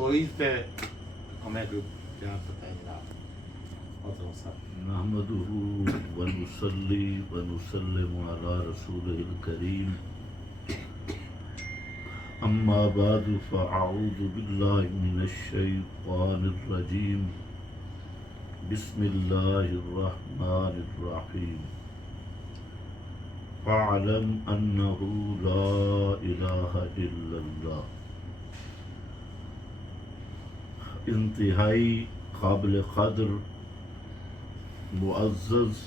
توحید پہ ہمیں کوئی پیار بتائیں جناب اور نحمده ونصلي ونسلم على رسوله الكريم اما بعد فاعوذ بالله من الشيطان الرجيم بسم الله الرحمن الرحيم فاعلم انه لا اله الا الله. انتہائی قابل قدر معزز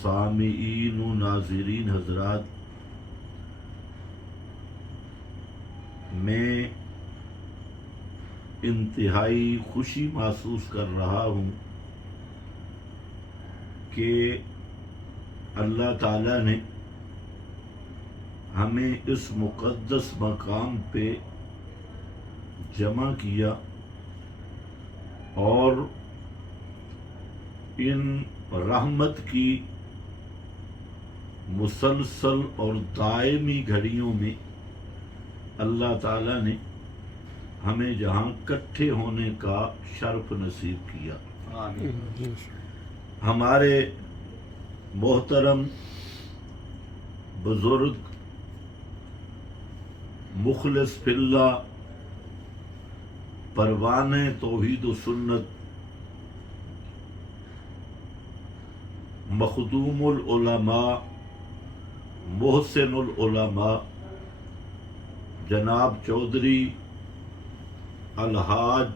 سامعین و ناظرین حضرات، میں انتہائی خوشی محسوس کر رہا ہوں کہ اللہ تعالیٰ نے ہمیں اس مقدس مقام پہ جمع کیا اور ان رحمت کی مسلسل اور دائمی گھڑیوں میں اللہ تعالیٰ نے ہمیں جہاں اکٹھے ہونے کا شرف نصیب کیا. ہمارے محترم بزرگ مخلص فی اللہ پروان توحید و سنت مخدوم العلماء محسن العلماء جناب چودھری الحاج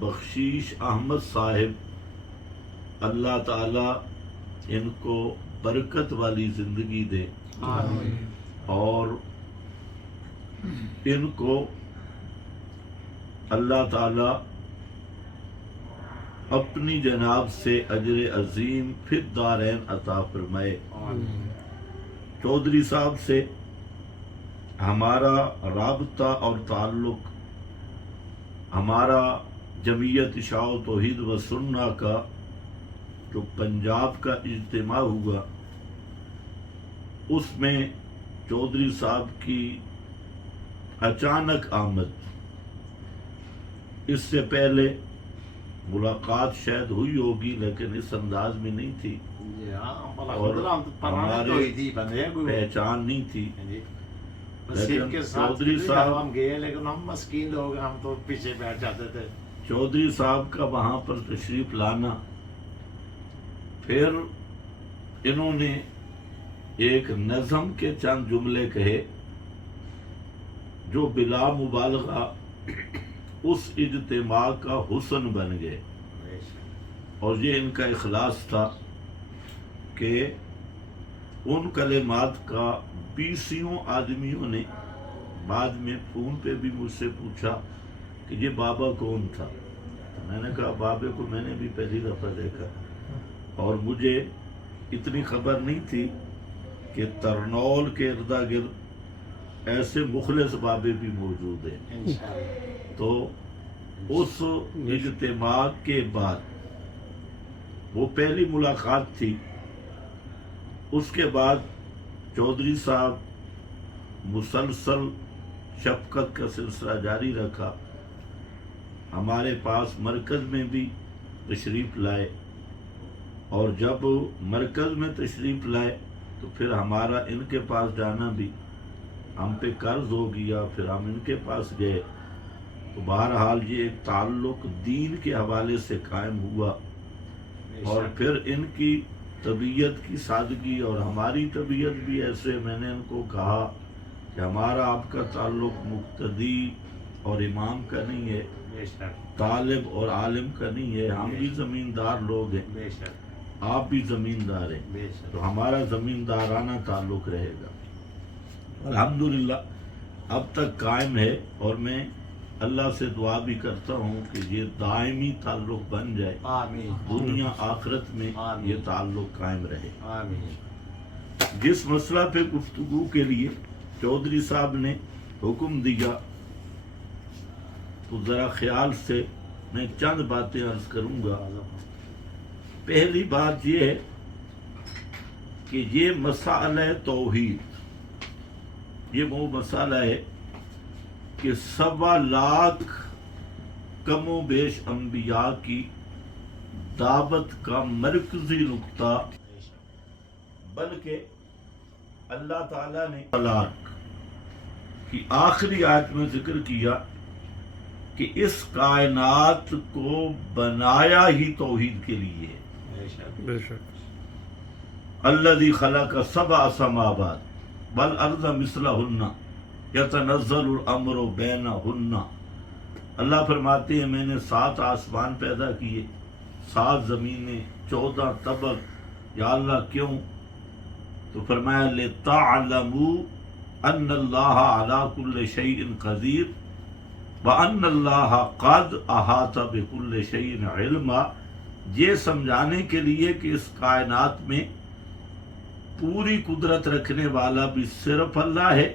بخشیش احمد صاحب، اللہ تعالیٰ ان کو برکت والی زندگی دے اور ان کو اللہ تعالیٰ اپنی جناب سے اجر عظیم فی الدارین عطا فرمائے. چودھری صاحب سے ہمارا رابطہ اور تعلق، ہمارا جمعیت اشاعہ و توحید و سنہ کا جو پنجاب کا اجتماع ہوا، اس میں چودھری صاحب کی اچانک آمد، اس سے پہلے ملاقات شاید ہوئی ہوگی لیکن اس انداز میں نہیں تھی اور ہماری پہچان نہیں تھی. لیکن چودھری صاحب، ہم گئے لیکن ہم مسکین لوگ، ہم تو پیچھے بیٹھ جاتے تھے. چودھری صاحب کا وہاں پر تشریف لانا، پھر انہوں نے ایک نظم کے چند جملے کہے جو بلا مبالغہ اس اجتماع کا حسن بن گئے، اور یہ ان کا اخلاص تھا کہ ان کلمات کا 20 آدمیوں نے بعد میں فون پہ بھی مجھ سے پوچھا کہ یہ بابا کون تھا. میں نے کہا بابے کو میں نے بھی پہلی دفعہ دیکھا اور مجھے اتنی خبر نہیں تھی کہ ترنول کے اردا گرد ایسے مخلص بابے بھی موجود ہیں. تو اس اجتماع کے بعد وہ پہلی ملاقات تھی. اس کے بعد چودھری صاحب مسلسل شفقت کا سلسلہ جاری رکھا، ہمارے پاس مرکز میں بھی تشریف لائے، اور جب مرکز میں تشریف لائے تو پھر ہمارا ان کے پاس جانا بھی ہم پہ قرض ہو گیا، پھر ہم ان کے پاس گئے. تو بہرحال یہ ایک تعلق دین کے حوالے سے قائم ہوا، اور پھر ان کی طبیعت کی سادگی اور ہماری طبیعت بھی ایسے، میں نے ان کو کہا کہ ہمارا آپ کا تعلق مقتدی اور امام کا نہیں ہے، طالب اور عالم کا نہیں ہے. ہم بھی زمیندار لوگ ہیں، آپ بھی زمیندار ہیں، تو ہمارا زمیندارانہ تعلق رہے گا. الحمدللہ اب تک قائم ہے، اور میں اللہ سے دعا بھی کرتا ہوں کہ یہ دائمی تعلق بن جائے، دنیا آخرت میں یہ تعلق قائم رہے. جس مسئلہ پہ گفتگو کے لیے چودھری صاحب نے حکم دیا، تو ذرا خیال سے میں چند باتیں عرض کروں گا. پہلی بات یہ ہے کہ یہ مسئلہ توحید، یہ وہ مسئلہ ہے کہ 1.25 لاکھ کم و بیش انبیاء کی دعوت کا مرکزی نقطہ، بلکہ اللہ تعالیٰ نے طلاق کی آخری آیت میں ذکر کیا کہ اس کائنات کو بنایا ہی توحید کے لیے ہے۔ بے شک الذی خلق 7 سماوات والارض مثلہن یتنزل الامر بینہن۔ اللہ فرماتے ہیں میں نے 7 آسمان پیدا کیے، 7 زمینیں، 14 طبق۔ یا اللہ کیوں؟ تو فرمایا لِتَعْلَمُوا أَنَّ اللَّهَ عَلَى كُلِّ شَيْءٍ قَدِيرٌ وَأَنَّ اللَّهَ قَدْ أَحَاطَ بِكُلِّ شَيْءٍ عِلْمًا، یہ سمجھانے کے لیے کہ اس کائنات میں پوری قدرت رکھنے والا بھی صرف اللہ ہے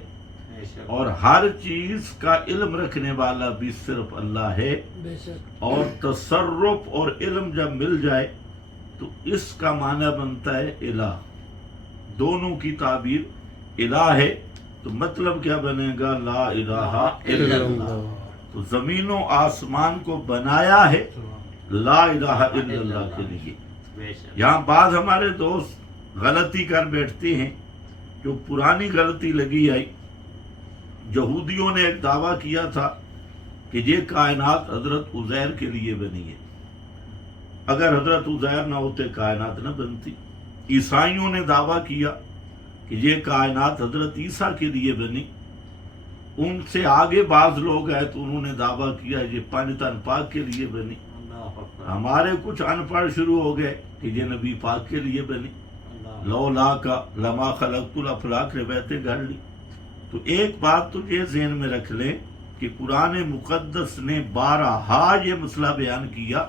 اور ہر چیز کا علم رکھنے والا بھی صرف اللہ ہے، اور تصرف اور علم جب مل جائے تو اس کا معنی بنتا ہے الہ۔ دونوں کی تعبیر الہ ہے تو مطلب کیا بنے گا؟ لا الہ الا اللہ۔ تو زمین و آسمان کو بنایا ہے لا الہ الا اللہ کے لیے۔ یہاں بعض ہمارے دوست غلطی کر بیٹھتے ہیں، جو پرانی غلطی لگی آئی۔ یہودیوں نے ایک دعویٰ کیا تھا کہ یہ کائنات حضرت عزیر کے لیے بنی ہے، اگر حضرت عزیر نہ ہوتے کائنات نہ بنتی۔ عیسائیوں نے دعویٰ کیا کہ یہ کائنات حضرت عیسیٰ کے لیے بنی۔ ان سے آگے بعض لوگ آئے تو انہوں نے دعویٰ کیا یہ پنج تن پاک کے لیے بنی۔ ہمارے کچھ ان پڑھ شروع ہو گئے کہ یہ نبی پاک کے لیے بنی۔ لولا کا لما خلقت الافلاک روایتیں گھڑ لی۔ تو ایک بات تو یہ ذہن میں رکھ لیں کہ قرآن مقدس نے بارہا یہ مسئلہ بیان کیا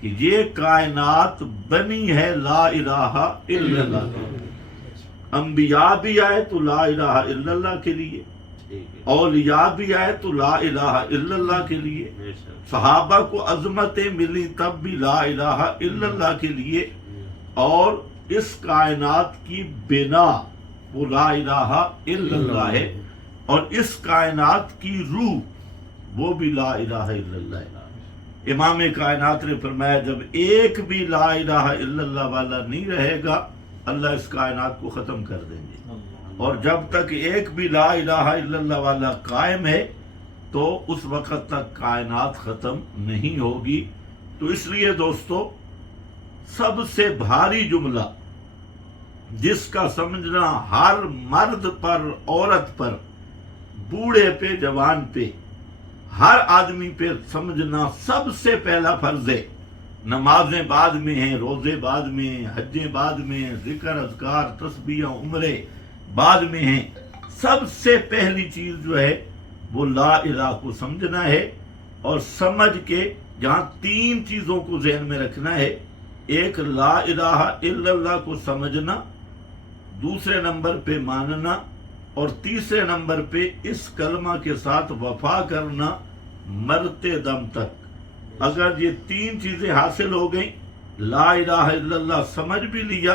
کہ یہ کائنات بنی ہے لا الہ الا اللہ۔ انبیاء بھی آئے تو لا الہ الا اللہ کے لیے، اولیاء بھی آئے تو لا الہ الا اللہ کے لیے، صحابہ کو عظمتیں ملی تب بھی لا الہ الا اللہ کے لیے، اور اس کائنات کی بنا وہ لا الہ الا اللہ ہے، اور اس کائنات کی روح وہ بھی لا الہ الا اللہ ہے۔ امام کائنات نے فرمایا جب ایک بھی لا الہ الا اللہ والا نہیں رہے گا اللہ اس کائنات کو ختم کر دیں گے، اور جب تک ایک بھی لا الہ الا اللہ والا قائم ہے تو اس وقت تک کائنات ختم نہیں ہوگی۔ تو اس لیے دوستو سب سے بھاری جملہ جس کا سمجھنا ہر مرد پر، عورت پر، بوڑھے پہ، جوان پہ، ہر آدمی پہ سمجھنا سب سے پہلا فرض ہے۔ نمازیں بعد میں ہیں، روزے بعد میں ہیں، حجیں بعد میں ہیں، ذکر اذکار تسبیح عمرے بعد میں ہیں۔ سب سے پہلی چیز جو ہے وہ لا الہ کو سمجھنا ہے، اور سمجھ کے جہاں 3 چیزوں کو ذہن میں رکھنا ہے۔ ایک لا الہ الا اللہ کو سمجھنا، دوسرے نمبر پہ ماننا، اور تیسرے نمبر پہ اس کلمہ کے ساتھ وفا کرنا مرتے دم تک۔ اگر یہ 3 چیزیں حاصل ہو گئیں، لا الہ الا اللہ سمجھ بھی لیا،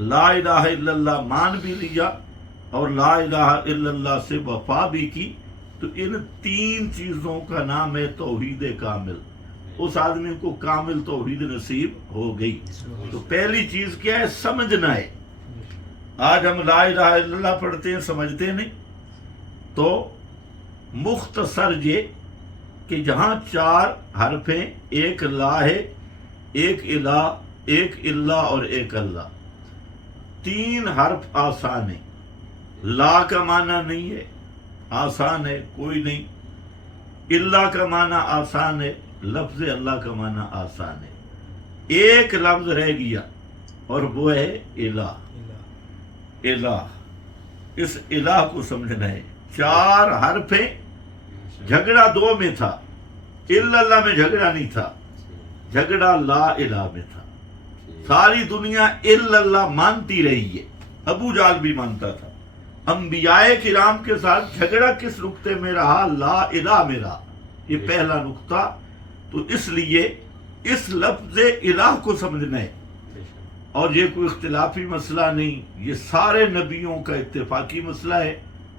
لا الہ الا اللہ مان بھی لیا، اور لا الہ الا اللہ سے وفا بھی کی، تو ان 3 چیزوں کا نام ہے توحید کامل۔ اس آدمی کو کامل توحید نصیب ہو گئی۔ تو پہلی چیز کیا ہے؟ سمجھنا ہے۔ آج ہم لا الہ الا اللہ پڑھتے ہیں، سمجھتے نہیں۔ تو مختصر یہ کہ جہاں 4 حرف ہیں، ایک لا ہے، ایک الہ، ایک اللہ اور ایک اللہ، 3 حرف آسان ہیں۔ لا کا معنی نہیں ہے، آسان ہے، کوئی نہیں۔ اللہ کا معنی آسان ہے، لفظ اللہ کا معنی آسان ہے۔ ایک لفظ رہ گیا اور وہ ہے الہ۔ الہ، اس الہ کو سمجھنا ہے۔ 4 حرف ہیں، جھگڑا 2 میں تھا، الا اللہ میں جھگڑا نہیں تھا، جھگڑا لا الہ میں تھا۔ ساری دنیا الا اللہ مانتی رہی ہے، ابو جہل بھی مانتا تھا۔ انبیاء کرام کے ساتھ جھگڑا کس نقطے میں رہا؟ لا الہ میں رہا۔ یہ پہلا نقطہ۔ تو اس لیے اس لفظ الہ کو سمجھنا ہے، اور یہ کوئی اختلافی مسئلہ نہیں، یہ سارے نبیوں کا اتفاقی مسئلہ ہے۔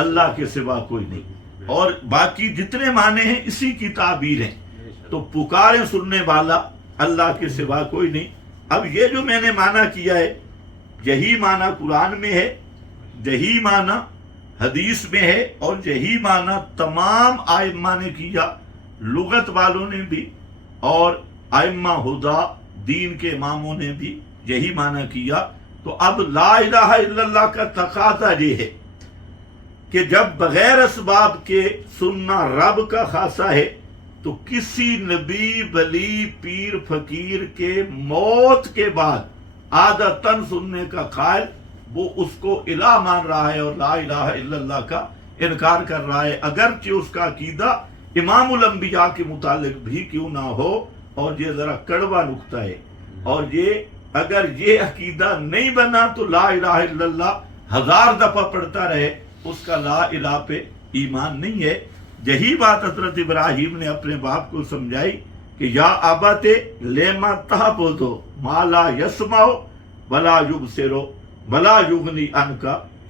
اللہ کے سوا کوئی نہیں، اور باقی جتنے معنی ہیں اسی کی تعبیر ہیں۔ تو پکاریں سننے والا اللہ کے سوا کوئی نہیں۔ اب یہ جو میں نے معنی کیا ہے، یہی معنی قرآن میں ہے، یہی معنی حدیث میں ہے، اور یہی معنی تمام ائمہ نے کیا، لغت والوں نے بھی اور ائمہ ہدا دین کے اماموں نے بھی یہی معنی کیا۔ تو اب لا الہ الا اللہ کا تقاضا یہ ہے کہ جب بغیر اسباب کے سننا رب کا خاصہ ہے، تو کسی نبی ولی پیر فقیر کے موت کے بعد عادتاً سننے کا قائل وہ اس کو الہ مان رہا ہے اور لا الہ الا اللہ کا انکار کر رہا ہے، اگرچہ اس کا عقیدہ امام الانبیاء کے متعلق بھی کیوں نہ ہو۔ اور یہ ذرا کڑوا نقطہ ہے، اور یہ اگر یہ عقیدہ نہیں بنا تو لا الہ الا اللہ 1000 دفعہ پڑھتا رہے، اس کا لا الہ پہ ایمان نہیں ہے۔ یہی بات حضرت ابراہیم نے اپنے باپ کو سمجھائی کہ یا ابت لما تعبد ما لا يسمع ولا يبصر ولا يغني عنك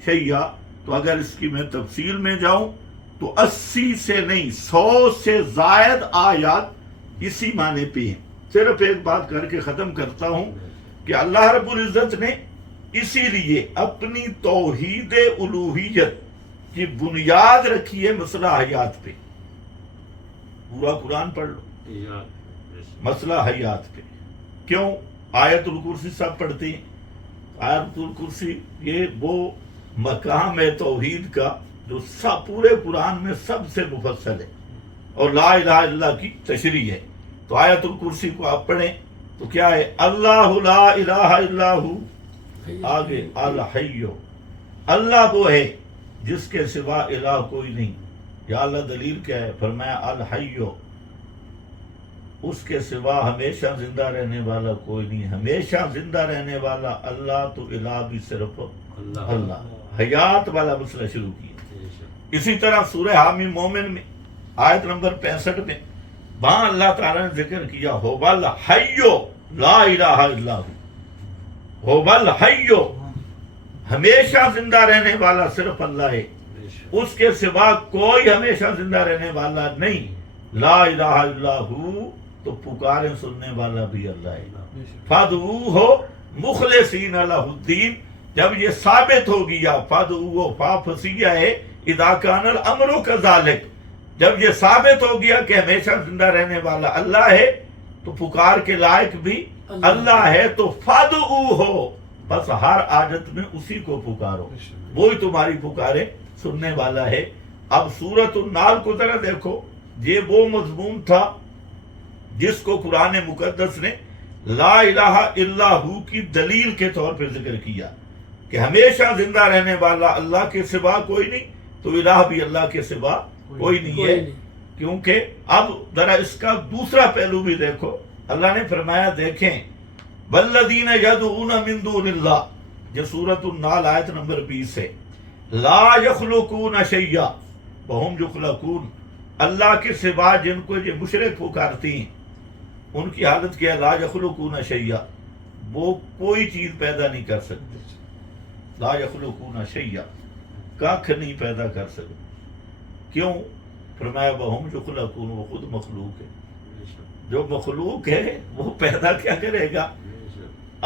شيئا۔ تو اگر اس کی میں تفصیل میں جاؤں تو 80 سے نہیں 100 سے زائد آیات اسی معنی پہ ہیں۔ صرف ایک بات کر کے ختم کرتا ہوں کہ اللہ رب العزت نے اسی لیے اپنی توحید الوہیت کی بنیاد رکھی ہے مسئلہ حیات پہ۔ پورا قرآن پڑھ لو، مسئلہ حیات پہ۔ کیوں؟ آیت الکرسی سب پڑھتے ہیں۔ آیت الکرسی یہ وہ مقام ہے توحید کا جو سب پورے قرآن میں سب سے مفصل ہے، اور لا الہ الا اللہ کی تشریح ہے۔ تو آیت الکرسی کو آپ پڑھیں تو کیا ہے؟ اللہ لا الہ الا ہو، آگے الحی، اللہ وہ ہے جس کے سوا الہ کوئی نہیں۔ یا اللہ دلیل کیا ہے؟ فرمایا الحی، اس کے سوا ہمیشہ زندہ رہنے والا کوئی نہیں، ہمیشہ زندہ رہنے والا اللہ، تو الہ بھی صرف اللہ۔ حیات والا مسئلہ شروع کیا۔ اسی طرح سورہ حامی مومن میں آیت نمبر 65 میں وہاں اللہ تعالیٰ نے ذکر کیا هو الحی لا الہ الا ہو، هو الحی، ہمیشہ زندہ رہنے والا صرف اللہ ہے، اس کے سوا کوئی ہمیشہ زندہ رہنے والا نہیں۔ لا الہ الا ہو، تو پکاریں سننے والا بھی اللہ ہے۔ فادعوہ مخلصین لہ الدین، جب یہ ثابت ہو گیا، فادعوہ فافسیہ ہے اذا کان الامر کذالک، جب یہ ثابت ہو گیا کہ ہمیشہ زندہ رہنے والا اللہ ہے، تو پکار کے لائق بھی اللہ ہے، تو فادعوہ، بس ہر حاجت میں اسی کو پکارو، وہی تمہاری پکارے سننے والا ہے۔ اب سورۃ النحل کو ذرا دیکھو، یہ وہ مضمون تھا جس کو قرآن مقدس نے لا الہ الا ہو کی دلیل کے طور پر ذکر کیا کہ ہمیشہ زندہ رہنے والا اللہ کے سوا کوئی نہیں، تو الہ بھی اللہ کے سوا کوئی نہیں ہے۔ کیونکہ اب ذرا اس کا دوسرا پہلو بھی دیکھو، اللہ نے فرمایا دیکھیں والذین یدعون من دون اللہ، یہ سورۃ النحل آیت نمبر 20 ہے، لا یخلقون شیئا وہم یخلقون، اللہ کے سوا جن کو یہ مشرک پکارتی ہیں ان کی حالت کیا ہے؟ لا یخلقون شیئا، وہ کوئی چیز پیدا نہیں کر سکتے، لا یخلقون شیئا، کاکھ نہیں پیدا کر سکتے۔ کیوں؟ فرمایا وہم یخلقون، وہ خود مخلوق ہے، جو مخلوق ہے وہ پیدا کیا کرے گا؟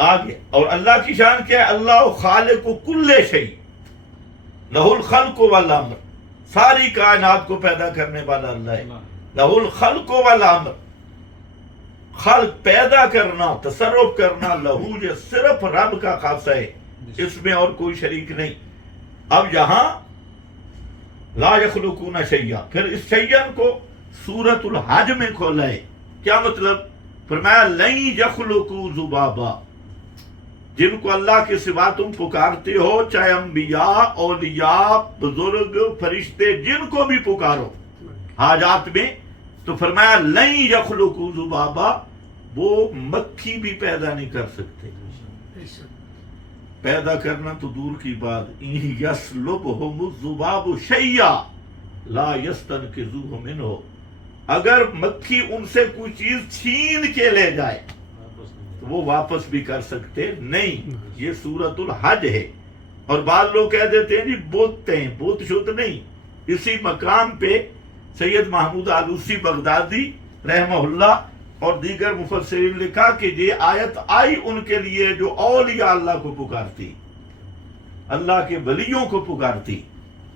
آگے۔ اور اللہ کی شان کیا ہے؟ اللہ خالق کل شیء لہ الخلق والامر، ساری کائنات کو پیدا کرنے والا اللہ ہے، لہ الخلق والامر، خلق پیدا کرنا، تصرف کرنا، لہو یہ صرف رب کا خاصہ ہے، اس میں اور کوئی شریک نہیں۔ اب یہاں لا یخلقون شیئا، پھر اس شیئا کو سورۃ الحج میں کھولا ہے، کیا مطلب؟ فرمایا لن یخلقوا ذبابا، جن کو اللہ کے سوا تم پکارتے ہو، چاہے انبیاء، اولیاء، بزرگ، فرشتے، جن کو بھی پکارو حاجات میں، تو فرمایا لن یخلقوا ذبابا، وہ مکھی بھی پیدا نہیں کر سکتے، پیدا کرنا تو دور کی بات، یسلبہم الذباب شیئا لا یستنقذوہ منہ، اگر مکھی ان سے کوئی چیز چھین کے لے جائے تو وہ واپس بھی کر سکتے نہیں۔ یہ سورۃ الحج ہے، اور بعض لوگ کہہ دیتے ہیں جی بوتتے ہیں، بوت شد نہیں. اسی مقام پہ سید محمود آلوسی بغدادی رحمہ اللہ اور دیگر مفسرین نے لکھا کہ یہ آیت آئی ان کے لیے جو اولیاء اللہ کو پکارتی، اللہ کے ولیوں کو پکارتی،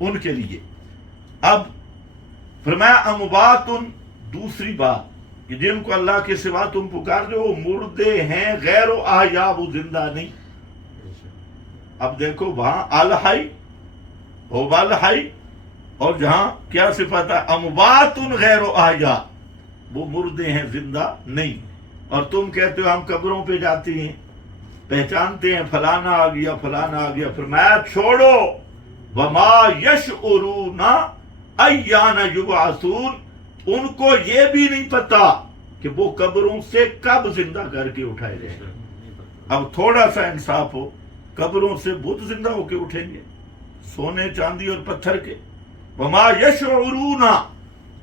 ان کے لیے. اب فرمایا اموات، دوسری بات کہ جن کو اللہ کے سوا تم پکار دو وہ مردے ہیں، غیر و احیاء، وہ زندہ نہیں. اب دیکھو وہاں الحی ہو بالحی، اور جہاں کیا صفت ہے اموات غیر و احیاء، وہ مردے ہیں زندہ نہیں. اور تم کہتے ہو ہم قبروں پہ جاتے ہیں، پہچانتے ہیں فلانا آ گیا فلانا آ گیا. فرمایا چھوڑو، وما یشعرون ایان یبعثون، ان کو یہ بھی نہیں پتا کہ وہ قبروں سے کب زندہ کر کے اٹھائے جائیں گے. اب تھوڑا سا انصاف ہو، قبروں سے بت زندہ ہو کے اٹھیں گے، سونے چاندی اور پتھر کے. وما یشعرون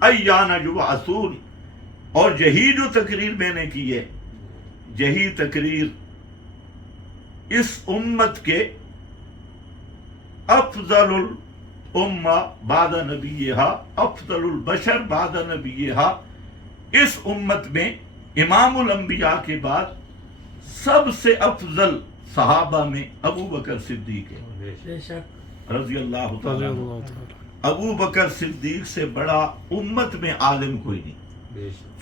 ایان یبعثون. اور یہی جو تقریر میں نے کی ہے، یہی تقریر اس امت کے افضل الامہ بعد نبیہا، افضل البشر بعد نبیہا، اس امت میں امام الانبیاء کے بعد سب سے افضل صحابہ میں ابو بکر صدیق ہے بے شک رضی اللہ تعالیٰ عنہ. ابو بکر صدیق سے بڑا امت میں عالم کوئی نہیں.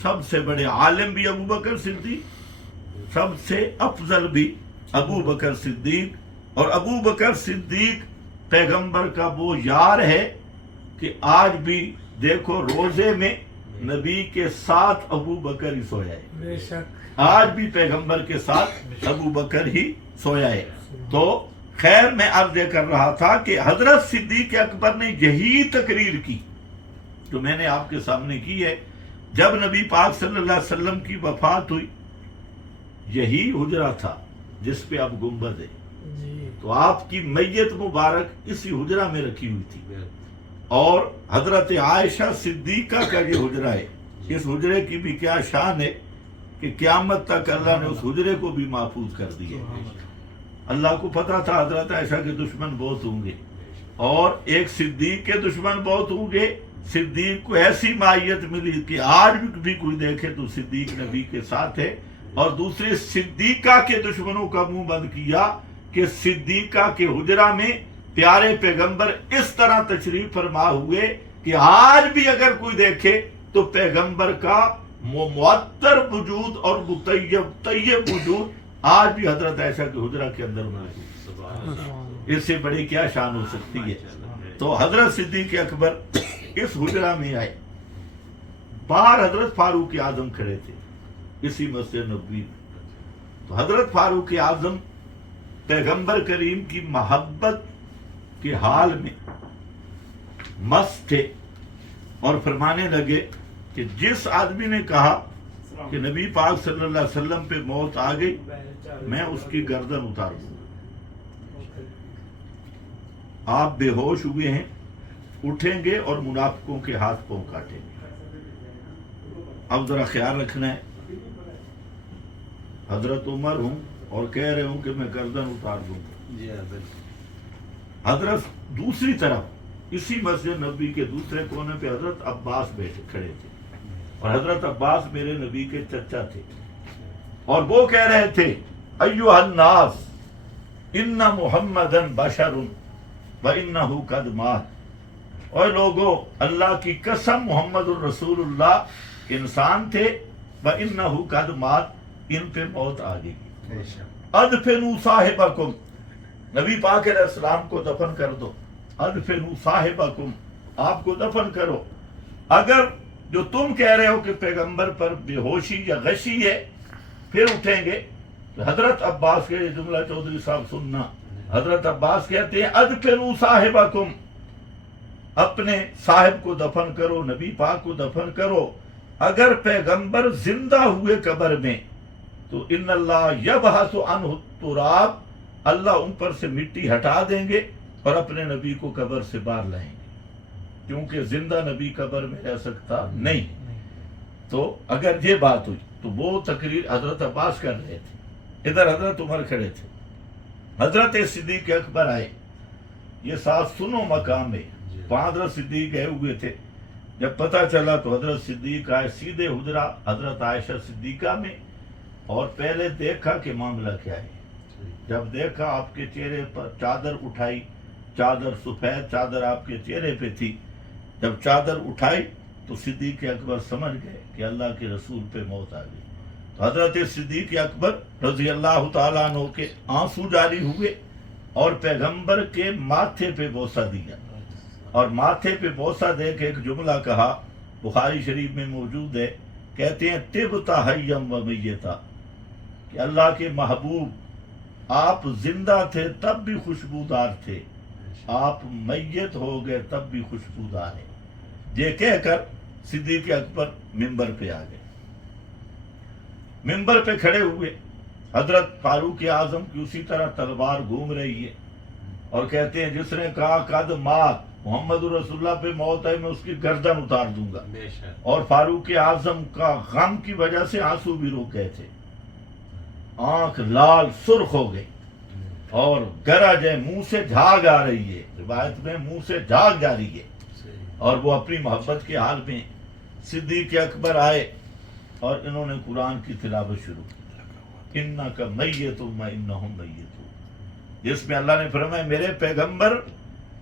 سب سے بڑے عالم بھی ابو بکر صدیق، سب سے افضل بھی ابو بکر صدیق. اور ابو بکر صدیق پیغمبر کا وہ یار ہے کہ آج بھی دیکھو روزے میں نبی کے ساتھ ابو بکر ہی سویا ہے. بے شک آج بھی پیغمبر کے ساتھ ابو بکر ہی سویا ہے. تو خیر میں عرض یہ کر رہا تھا کہ حضرت صدیق اکبر نے یہی تقریر کی جو میں نے آپ کے سامنے کی ہے. جب نبی پاک صلی اللہ علیہ وسلم کی وفات ہوئی، یہی حجرہ تھا جس پہ اب گنبد ہے. جی تو آپ کی میت مبارک اسی حجرہ میں رکھی ہوئی تھی. اور حضرت عائشہ صدیقہ کا یہ حجرہ ہے. اس حجرے کی بھی کیا شان ہے کہ قیامت تک اللہ نے اس حجرے کو بھی محفوظ کر دیا. اللہ کو پتا تھا حضرت عائشہ کے دشمن بہت ہوں گے، اور ایک صدیق کے دشمن بہت ہوں گے. صدیق کو ایسی مائیت ملی کہ آج بھی کوئی دیکھے تو صدیق نبی کے ساتھ ہے. اور دوسرے صدیقہ کے دشمنوں کا منہ بند کیا کہ صدیقہ کے حجرہ میں پیارے پیغمبر اس طرح تشریف فرما ہوئے کہ آج بھی اگر کوئی دیکھے تو پیغمبر کا معطر وجود اور طیب وجود آج بھی حضرت عائشہ کے حجرہ کے اندر موجود. اس سے بڑی کیا شان ہو سکتی ہے. تو حضرت صدیق اکبر اس حجرہ میں آئے. باہر حضرت فاروق اعظم کھڑے تھے اسی مسجد نبوی میں. تو حضرت فاروق اعظم پیغمبر کریم کی محبت کے حال میں مست تھے اور فرمانے لگے کہ جس آدمی نے کہا کہ نبی پاک صلی اللہ علیہ وسلم پہ موت آ گئی، میں اس کی گردن اتار دوں. آپ بے ہوش ہوئے ہیں، اٹھیں گے اور منافقوں کے ہاتھ پاؤں کاٹیں گے. اب ذرا خیال رکھنا ہے، حضرت عمر ہوں اور کہہ رہے ہوں کہ میں گردن اتار دوں. حضرت دوسری طرف اسی مسجد نبی کے دوسرے کونے پہ حضرت عباس بیٹھے کھڑے تھے، اور حضرت عباس میرے نبی کے چچا تھے. اور وہ کہہ رہے تھے ایھا الناس ان محمدا بشر وانہ قد مات. اور لوگوں، اللہ کی قسم محمد الرسول اللہ انسان تھے، وانہ قد مات، ان پہ موت آ گئی. ادفنوا صاحبکم، نبی پاک علیہ السلام کو دفن کر دو. ادفنوا صاحبکم، آپ کو دفن کرو. اگر جو تم کہہ رہے ہو کہ پیغمبر پر بے ہوشی یا غشی ہے پھر اٹھیں گے، تو حضرت عباس کے یہ جملہ چودھری صاحب سننا. حضرت عباس کہتے ہیں ادفنوا صاحبکم، اپنے صاحب کو دفن کرو، نبی پاک کو دفن کرو. اگر پیغمبر زندہ ہوئے قبر میں تو ان اللہ یبحث عنہ التراب، اللہ ان پر سے مٹی ہٹا دیں گے اور اپنے نبی کو قبر سے باہر لائیں گے، کیونکہ زندہ نبی قبر میں رہ سکتا نہیں. تو اگر یہ بات ہوئی تو وہ تقریر حضرت عباس کر رہے تھے، ادھر حضرت عمر کھڑے تھے. حضرت صدیق اکبر آئے یہ 7 مقام ہے. وہاں حضرت صدیق گئے ہوئے تھے. جب پتہ چلا تو حضرت صدیق آئے سیدھے حجرہ حضرت عائشہ صدیقہ میں اور پہلے دیکھا کہ معاملہ کیا ہے. جب دیکھا آپ کے چہرے پر چادر اٹھائی, چادر سفید چادر آپ کے چہرے پہ تھی. جب چادر اٹھائی تو صدیق اکبر سمجھ گئے کہ اللہ کے رسول پہ موت آ گئی. تو حضرت صدیق اکبر رضی اللہ تعالیٰ عنہ کے آنسو جاری ہوئے اور پیغمبر کے ماتھے پہ بوسہ دیا, اور ماتھے پہ بوسہ دے کے ایک جملہ کہا, بخاری شریف میں موجود ہے, کہتے ہیں طبتا حیم و میتا, کہ اللہ کے محبوب آپ زندہ تھے تب بھی خوشبودار تھے, آپ میت ہو گئے تب بھی خوشبودار ہیں. یہ کہہ کر صدیق اکبر منبر پہ آ گئے. منبر پہ کھڑے ہوئے. حضرت فاروق اعظم کی اسی طرح تلوار گھوم رہی ہے اور کہتے ہیں جس نے کہا قد مات, محمد رسول اللہ پہ موت ہے, میں اس کی گردن اتار دوں گا. اور فاروق اعظم کا غم کی وجہ سے آنسو بھی رک گئے تھے, آنکھ لال سرخ ہو گئی اور گرج ہے, منہ سے جھاگ آ رہی ہے, روایت میں منہ سے جھاگ جاری ہے, اور وہ اپنی محبت کے حال میں. صدیق اکبر آئے اور انہوں نے قرآن کی تلاوت شروع کی, انک میت و انہم میتون, جس میں اللہ نے فرمایا میرے پیغمبر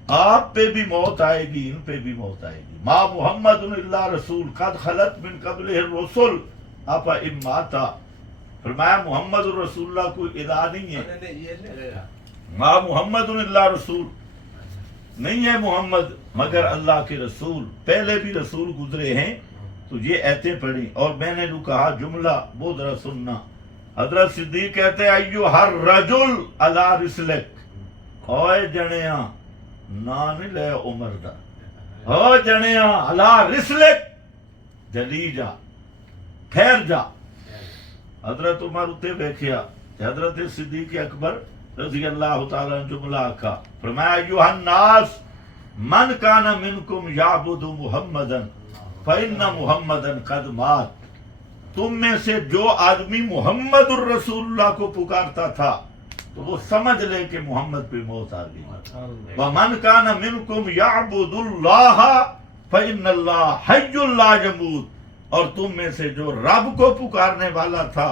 آپ پہ بھی موت آئے گی, ان پہ بھی موت آئے گی. ما محمد الا رسول قد خلت من قبلہ الرسل افا ان ماتا, فرمایا محمد رسول اللہ کوئی ادا نہیں ہے, ما محمد الا رسول, نہیں ہے محمد مگر اللہ کے رسول, پہلے بھی رسول گزرے ہیں. تو یہ ایتیں پڑھی اور میں نے جو کہا جملہ وہ ذرا سننا. حضرت صدیق کہتے ہیں ایو ہر رجل علی رسلک, اوے جنیاں نان لے عمر دا, او جنیاں علی رسلک, جلی جا ٹھہر جا. حضرت عمر اتے بیٹھیا, حضرت صدیق اکبر رضی اللہ تعالیٰ نے جملہ آکھا, فرمایا ایوہ الناس من کان منکم یعبد محمدن فإن محمدن قد مات, تم میں سے جو آدمی محمد الرسول اللہ کو پکارتا تھا تو وہ سمجھ لے کہ محمد پہ موت آ گئی. وَمَنْ كَانَ مِنْكُمْ يَعْبُدُ اللَّهَ فَإِنَّ اللَّهَ حَيٌّ لَا يَمُوتُ, اور تم میں سے جو رب کو پکارنے والا تھا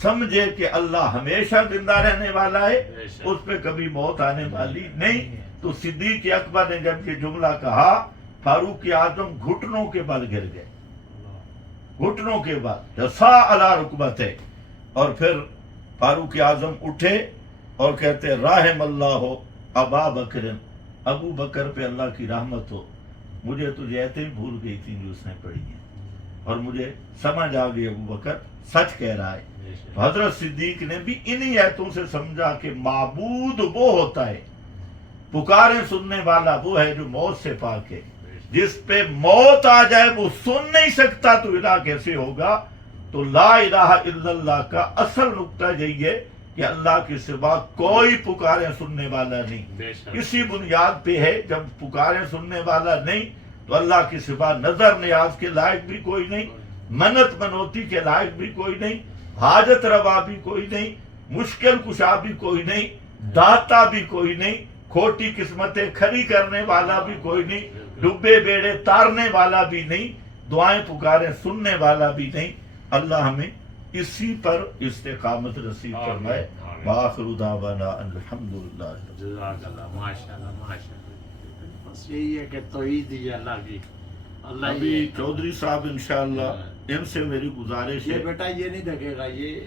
سمجھے کہ اللہ ہمیشہ زندہ رہنے والا ہے, اس پہ کبھی موت آنے والی نہیں. تو صدیق اکبر نے جب یہ جملہ کہا, فاروق اعظم گھٹنوں کے بل گر گئے, گھٹنوں کے بعد جسا علی رکبتے. اور پھر فاروق اعظم اٹھے اور کہتے رحم اللہ ابا بکر, ابو بکر پہ اللہ کی رحمت ہو, مجھے تو یہ ایتیں بھول گئی تھی جو اس نے پڑھی ہیں اور مجھے سمجھ آ گئی ابو بکر سچ کہہ رہا ہے. حضرت صدیق نے بھی انہی ایتوں سے سمجھا کہ معبود وہ ہوتا ہے, پکارے سننے والا وہ ہے جو موت سے پاک ہے. جس پہ موت آ جائے وہ سن نہیں سکتا تو الہ کیسے ہوگا. تو لا الہ الا اللہ کا اصل نقطہ یہی ہے کہ اللہ کے سوا کوئی پکارے سننے والا نہیں. اسی بنیاد پہ ہے, جب پکارے سننے والا نہیں تو اللہ کے سوا نظر نیاز کے لائق بھی کوئی نہیں, منت منوتی کے لائق بھی کوئی نہیں, حاجت روا بھی کوئی نہیں, مشکل کشا بھی کوئی نہیں, داتا بھی کوئی نہیں, کھوٹی قسمتیں کھڑی کرنے والا بھی کوئی نہیں, ڈبے بیڑے تارنے والا بھی نہیں, دعائیں پکارے سننے والا بھی نہیں. اللہ ہمیں اسی پر استقامت نصیب فرمائے. وآخر دعوانا الحمدللہ. جزاک اللہ, ماشاءاللہ ماشاءاللہ. بس یہی ہے کہ توحید ہی اللہ کی. اللہ ابھی چودھری صاحب انشاءاللہ ان سے میری گزارش ہے, بیٹا یہ نہیں دکے گا, یہ